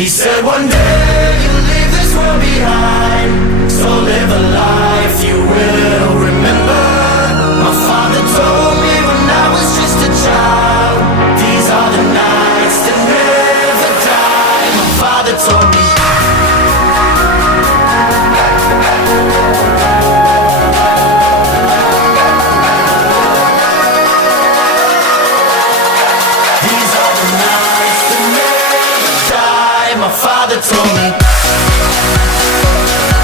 He said one day you'll leave this world behind,